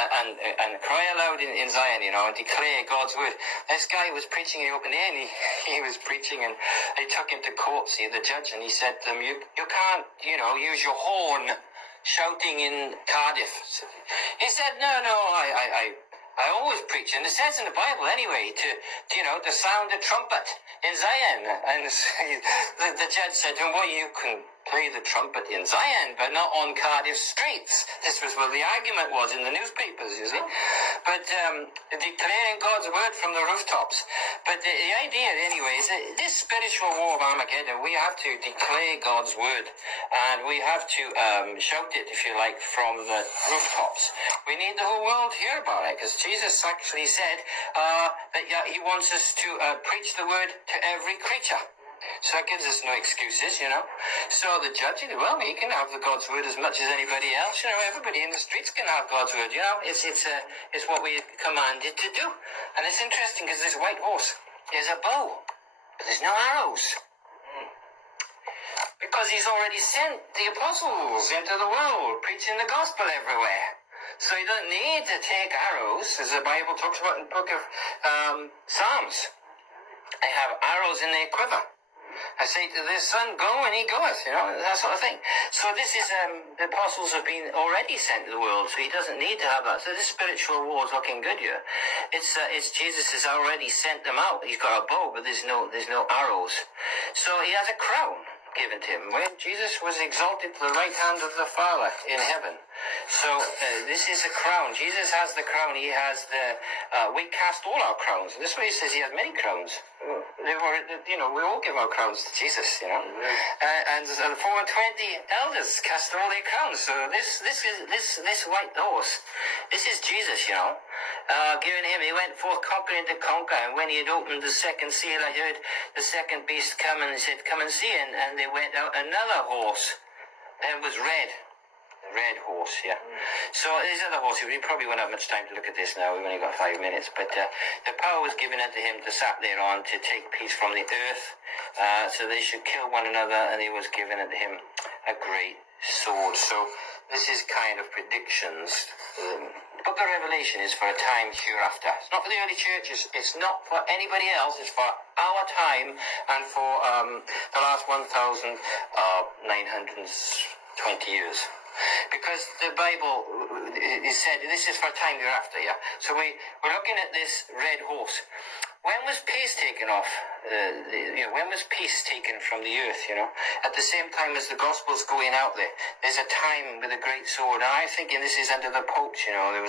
and cry aloud in Zion, and declare God's word. This guy was preaching in the open air, and he was preaching, and they took him to court, the judge, and he said to them, you can't, use your horn shouting in Cardiff. He said, no, I always preach, and it says in the Bible anyway, to sound the trumpet in Zion. And the judge said to him, well, you can play the trumpet in Zion, but not on Cardiff streets. This was where the argument was in the newspapers, you see. But declaring God's word from the rooftops. But the idea, anyway, is that this spiritual war of Armageddon, we have to declare God's word, and we have to shout it, if you like, from the rooftops. We need the whole world to hear about it, because Jesus actually said that he wants us to preach the word to every creature. So that gives us no excuses, So the judge, well, he can have the God's word as much as anybody else. Everybody in the streets can have God's word, It's what we're commanded to do. And it's interesting because this white horse, there's a bow, but there's no arrows. Because he's already sent the apostles into the world, preaching the gospel everywhere. So he doesn't need to take arrows, as the Bible talks about in the book of Psalms. They have arrows in their quiver. I say to this son, go, and he goeth, that sort of thing. So this is, the apostles have been already sent to the world, so he doesn't need to have that. So this spiritual war is looking good here. It's Jesus has already sent them out. He's got a bow, but there's no arrows. So he has a crown given to him when Jesus was exalted to the right hand of the Father in heaven. So this is a crown. Jesus has the crown. He has we cast all our crowns. And this way he says he has many crowns. We all give our crowns to Jesus, and the 420 elders cast all their crowns. So this white horse, this is Jesus, giving him, he went forth conquering to conquer. And when he had opened the second seal, I heard the second beast come, and he said, come and see. And they went out another horse, and it was red. Red horse, yeah. So these other horses, we probably won't have much time to look at this now. We've only got 5 minutes. But the power was given unto him to sat thereon to take peace from the earth. So they should kill one another, and he was given unto him a great sword. So this is kind of predictions. The book of Revelation is for a time hereafter. It's not for the early churches. It's not for anybody else. It's for our time and for the last 1,920 years. Because the Bible is said this is for a time hereafter, yeah. So we're looking at this red horse. When was peace taken off? When was peace taken from the earth? At the same time as the gospel's going out there, there's a time with a great sword. And I'm thinking this is under the popes. There was